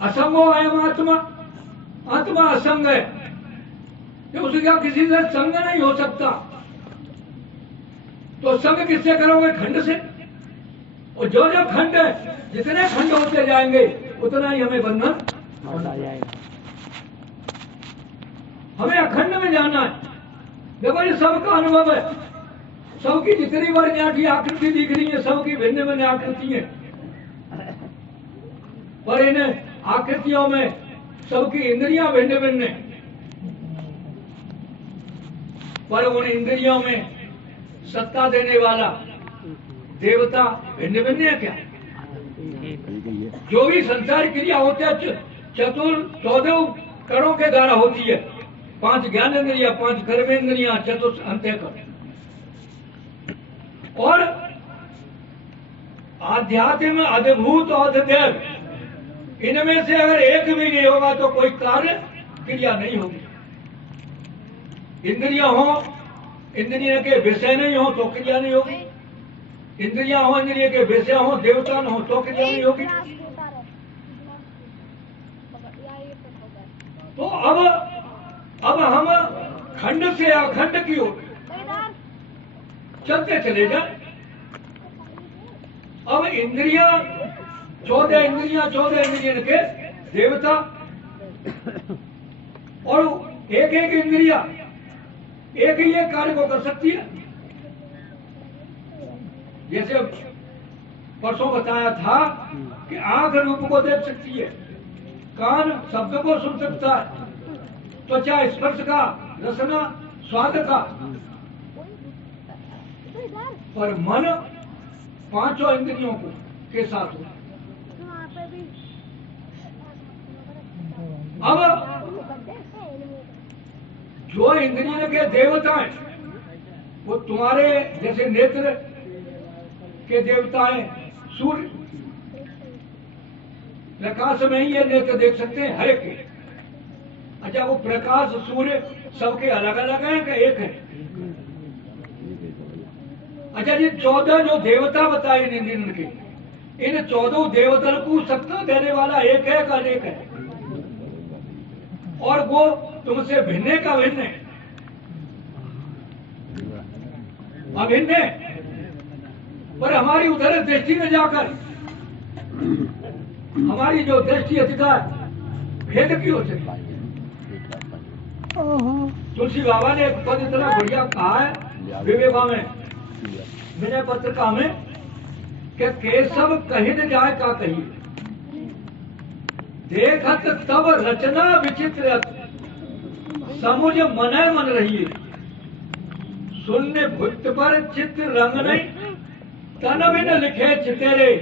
असंगो अयम आत्मा, आत्मा असंग है, तो उसे क्या किसी से संग नहीं हो सकता। तो संग किससे करोगे? खंड से। और जो जो खंड है, जितने खंड होते जाएंगे उतना ही हमें बंधन होता जाएगा। हमें अखंड में जाना है। देखो ये सबका अनुभव है, सबकी जितनी वर्णिया की आकृति दिख रही है, सबकी भिन्न भिन्न आकृति है, पर इन आकृतियों में सबकी इंद्रियां भिन्न भिन्न है, पर उन इंद्रियों में सत्ता देने वाला देवता भिन्न भिन्न है क्या? जो भी संसार क्रिया होती है 14 करों के द्वारा होती है। 5 ज्ञानेंद्रिया, 5 कर्मेंद्रिया, चतुर्थ अंतःकरण। और आध्यात्म, अद्भुत और देव, इनमें से अगर एक भी नहीं होगा तो कोई कार्य क्रिया नहीं होगी। इंद्रिया हो, इंद्रिय के विषय नहीं हो तो क्रिया नहीं होगी। इंद्रिया हो, इंद्रिय के विषय हो, देवता न हो तो क्रिया नहीं होगी। तो अब हम खंड से अखंड की ओर चलते चले जाए। अब इंद्रिया 14 इंद्रिया के देवता, और एक एक इंद्रिया एक ही एक कार्य को कर सकती है। जैसे परसों बताया था कि आंख रूप को देख सकती है, कान शब्द को सुन सकता है, त्वचा स्पर्श का, रसना स्वाद का, पर मन 5 इंद्रियों को के साथ हो। अब जो इंद्रियों के देवता हैं वो तुम्हारे जैसे नेत्र के देवता हैं, सूर्य प्रकाश में ही ये नेत्र देख सकते हैं हर एक के। अच्छा, वो प्रकाश सूर्य सबके अलग अलग हैं कि एक है? अच्छा, ये 14 जो देवता बताए इंद्रियों के, इन 14 देवताओं को सत्ता देने वाला एक है का एक है, और वो तुमसे भिन्न का भिन्न है, अभिन्न है। पर हमारी उधर दृष्टि में जाकर हमारी जो दृष्टि अधिकार भेद की हो सकती। तुलसी बाबा ने एक पद इतना बढ़िया कहा है विवेका में, विनय पत्रिका में, कि केशव कही न जाए का कही, देखत तब रचना विचित्र, समुझ मन मन रही, शून्य भुक्त पर चित्र रंग नहीं, तन बिन लिखे चितेरे,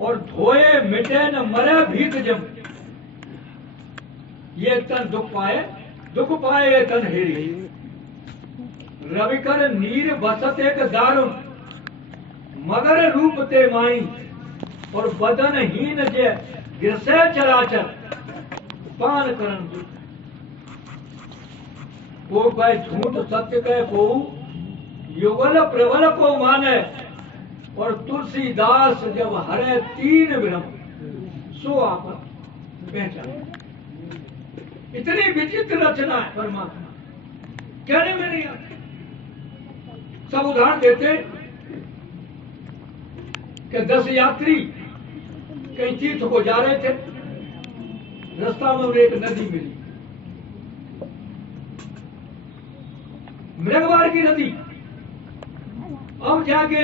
और धोए मिटे न मरे भीत जम, ये तन दुख पाए ये तन हेरी, रविकर नीर बसत एक दारुण, मगर रूप ते माई, और बदन हीन जे गिरसे चराचर, पान करन दुख, को कहे झूठ सत्य कहे को, युगल प्रबल को माने, और तुलसीदास जब हरे 3 ब्रह्म, सो आप पहचान। इतनी विचित्र रचना है परमात्मा, कहने में नहीं आती। सब उदाहरण देते कि 10 यात्री कहीं तीर्थ को जा रहे थे, रास्ता में उन्हें एक नदी मिली, मृगवार की नदी। अब जाके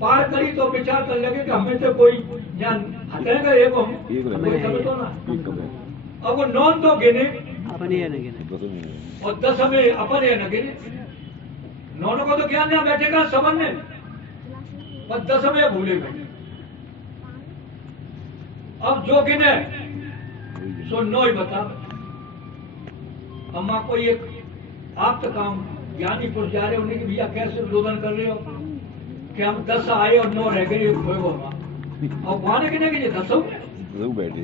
पार करी तो विचार कर लगे कि हमें तो कोई ज्ञान हटेगा, एक हम तो ना। अब वो 9 तो गिने अपने न गिने, और 10 में अपने न गिने। 9 को तो ज्ञान यहाँ बैठेगा समझने, पर 10 में भूले बैठे। अब जो गिने सो 9 ही बता। अम्मा कोई एक आप तो काम ज्ञानी पुरुष जा रहे उन्हें कि भैया कैसे उद्बोधन कर रहे हो कि हम 10 आए और 9 रह गए, और वहां गिने कि 10 बैठे।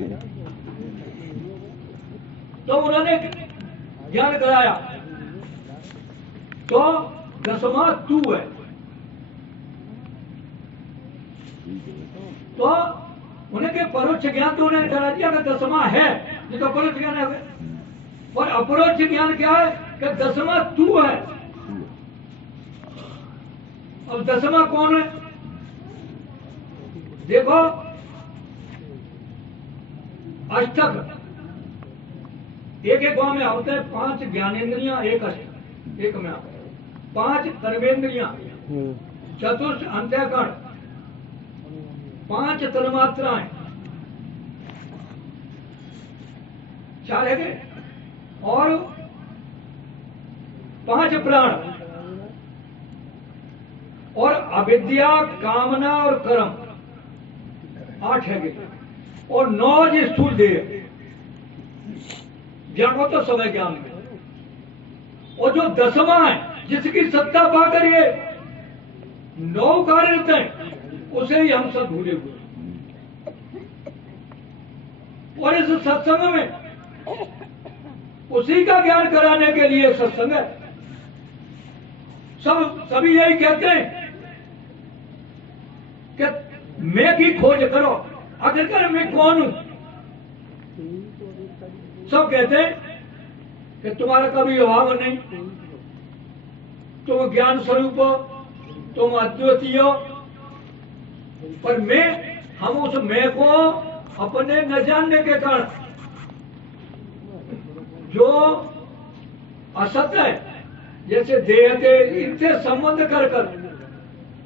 तो उन्होंने ज्ञान कराया, तो 10वां तू है। तो उनके परोक्ष ज्ञान तो उन्होंने करा दिया कि दसवां है, ये तो परोक्ष ज्ञान है। और अपरोक्ष ज्ञान क्या है कि दसवां तू है। अब दसवां कौन है? देखो, अष्टक एक एक गांव में होते हैं 5 ज्ञानेन्द्रियां, एक अष्टक एक में आता है, 5 कर्मेंद्रियां, चतुर्थ अंतःकरण, 5 तन्मात्राएं, 4 है के? और 5 प्राण, और अविद्या, कामना और कर्म 8 है के? और 9 जी स्थूल देह। ज्ञान हो तो समय ज्ञान में। और जो दसवां है जिसकी सत्ता पाकर ये 9 कार्य होते हैं, उसे ही हम सब भूले हुए। और इस सत्संग में उसी का ज्ञान कराने के लिए सत्संग है। सभी यही कहते हैं कि मैं की खोज करो, आखिरकार मैं कौन हूं? सब कहते हैं कि तुम्हारा कभी अभाव नहीं, तुम ज्ञान स्वरूप हो, तुम अद्वितीय हो। पर हम उस मैं को अपने न जानने के कारण जो असत्य है, जैसे देह के इनसे संबंध कर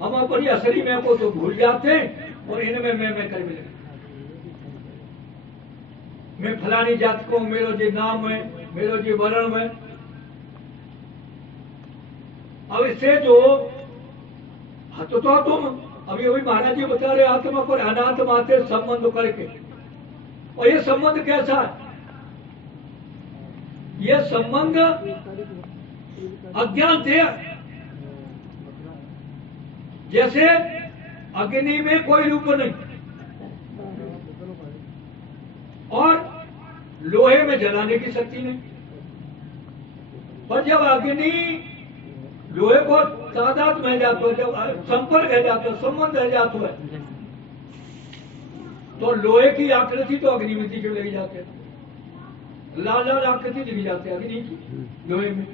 हम अपनी असली मैं को तो भूल जाते हैं और इनमें मैं कर मिले। मैं फलानी जात को, मेरो जी नाम है, मेरो जी वर्ण है। अब इससे जो तो तुम अभी महाराज जी बता रहे आत्मा पर अनात्मा से संबंध करके, और ये संबंध कैसा है? ये संबंध अज्ञान से, जैसे अग्नि में कोई रूप नहीं और लोहे में जलाने की शक्ति नहीं। पर जब अग्नि लोहे को तादाद में जाता है, जब संपर्क है जाता है, संबंध है जाता है, तो लोहे की आकृति तो अग्नि में दिख लगी जाती है, लाल लाल आकृति दिख जाती है अग्नि की लोहे में।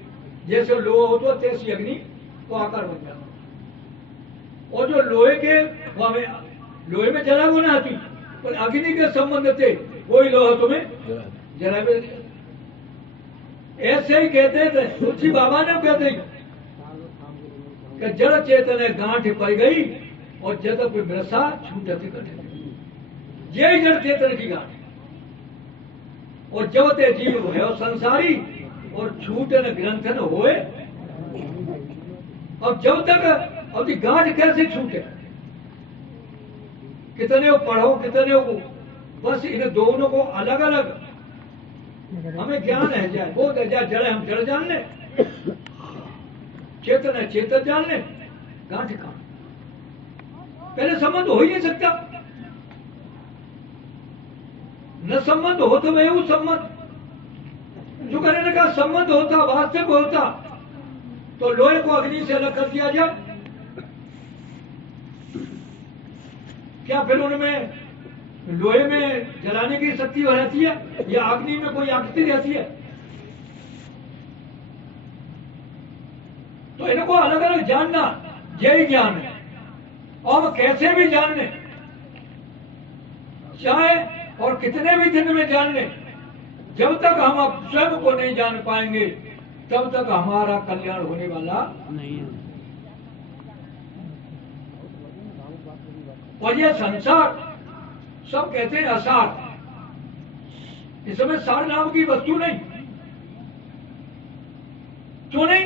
जैसे लोहा हो तो तैसी अग्नि को आकार बन जाता है। और जो लोहे में जला वो ना आती, पर अग्नि के संबंध थे कोई लोहा तुम्हें जला भी। ऐसे ही कहते थे तुलसी बाबा ने, कहते कि जड़ चेतन गांठ पड़ गई और जदप मृषा छूटत कटे। यही जड़ चेतन की गांठ, और जब ते जीव है संसारी और छूटन ग्रंथन होए। अब जब तक अब गांठ कैसे छूटे? कितने को पढ़ो, कितने को, बस इन दोनों को अलग अलग हमें ज्ञान है जाए, वो जड़ हम जड़ जान ले, चेतन है चेतन जान ले, गांठ कहां? पहले संबंध हो ही नहीं सकता। न संबंध हो तो वह संबंध जो कहने का संबंध होता, वास्तविक होता, तो लोहे को अग्नि से अलग कर दिया जाए। क्या फिर उनमें लोहे में जलाने की शक्ति रहती है या अग्नि में कोई आकृति रहती है? तो इनको अलग अलग जानना यही ज्ञान है। और कैसे भी जान लें, चाहे और कितने भी दिन में जान लें, जब तक हम स्वयं को नहीं जान पाएंगे तब तक हमारा कल्याण होने वाला नहीं है। और यह संसार सब कहते हैं असार, इसमें सार नाम की वस्तु नहीं। क्यों नहीं?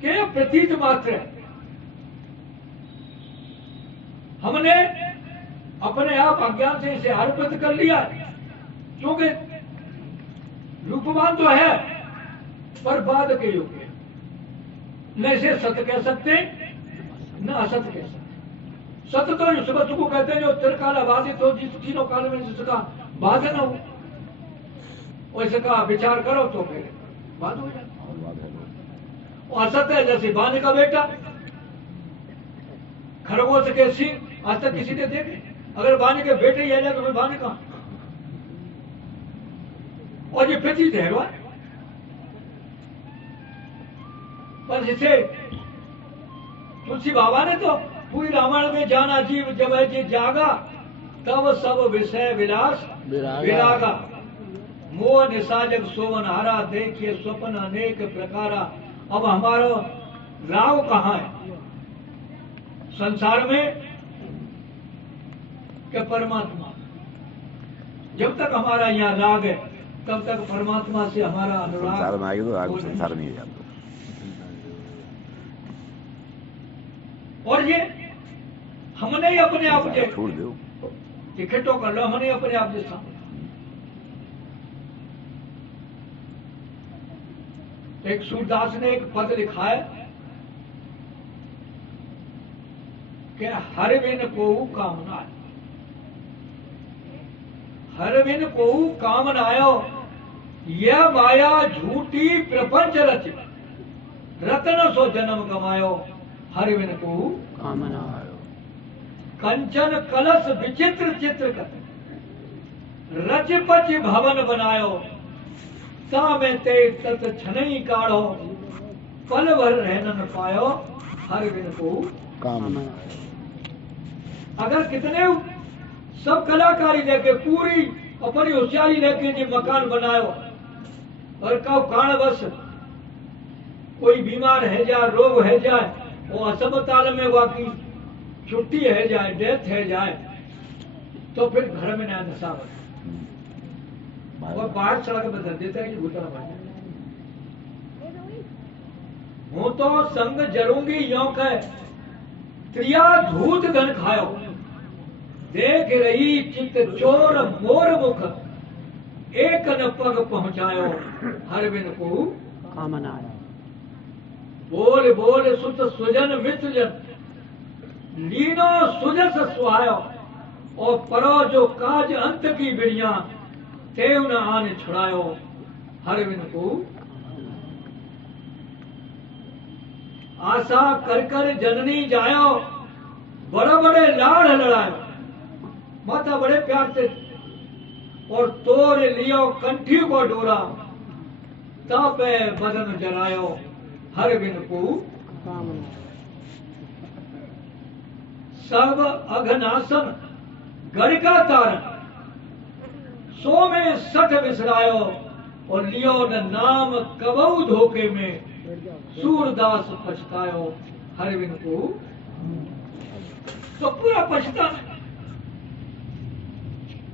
कि यह प्रतीत मात्र है। हमने अपने आप अज्ञान से इसे अर्पित कर लिया, क्योंकि रूपवान तो है पर बाद के योग्य, न इसे सत्य कह सकते न असत्य कह सकते। सत्य तो उस वस्तु को कहते हैं जो त्रिकाल बाधित हो, जिस तीनों काल में जिसका बाध न हो, और इसका विचार करो तो फिर बाध हो जाए। और असत्य है जैसे बांध का बेटा, खरगोश के सिंह आज तक किसी ने देखे? अगर बाने के बेटे ही आ जाए तो फिर बाने कहाँ? और ये पिछी ठहरवा बस इसे तुलसी बाबा ने तो पूरी रामायण में जाना जीव जब है जी जागा तब सब विषय विलास विरागा मोह निसाजक सोवन हारा देखिए स्वप्न अनेक प्रकारा। अब हमारा राव कहाँ है संसार में के परमात्मा। जब तक हमारा यहाँ राग है तब तक परमात्मा से हमारा अनुराग संसार में आएगी तो आगे संसार में ही जाता। और ये हमने ही अपने आप जे छोड़ दो टिकटों कर लो हमने अपने आप जैसा। एक सूरदास ने एक पद लिखा है कि हर बिन को कामना, हर बिन को कामनायो यह माया झूठी प्रपंच रच रत्न सो जन्म गमायो हर बिन को कामना कंचन कलश विचित्र चित्र कर रच पच भवन बनायो ता में ते तत छनई काढ़ो पल भर रहन पायो हर बिन को कामना। अगर कितने सब कलाकारी लेके पूरी अपनी होशियारी लेके जी मकान बनायो और कब कारणवश कोई बीमार है जाए रोग है जाए वो अस्पताल में वाकई छुट्टी है जाए डेथ है जाए तो फिर घर में नया नशा बना और बाहर सड़क में धर देता है कि घुटना बन हूं तो संग जरूंगी यों कह त्रिया धूत धन खायो देख रही चित चोर मोर मुख एक न पग पहुंचायो हर बिन को कामना बोल बोल सुत सुजन मित्र जन लीनो सुजस सुहायो और परो जो काज अंत की बिड़िया तेव न आने छुड़ायो हर बिन को आशा कर कर जननी जायो बड़े बड़े लाड़ लड़ायो माता बड़े प्यार से और तोड़ लियो कंठी को डोरा तापे बदन जलायो हर बिन को सब अघनासन गढ़ का तारण सो में सठ विसरायो और लियो न नाम कबऊ धोखे में सूरदास पछतायो हर बिन को तो पूरा पछताना।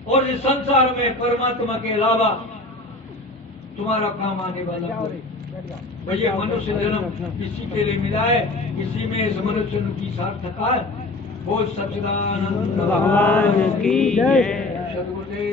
और इस संसार में परमात्मा के अलावा तुम्हारा काम आने वाला कोई भैया मनुष्य जन्म किसी के लिए मिला है, इसी में इस मनुष्य की सार्थकता है। बोल सच्चिदानंद भगवान की जय। सद्गुरुदेव।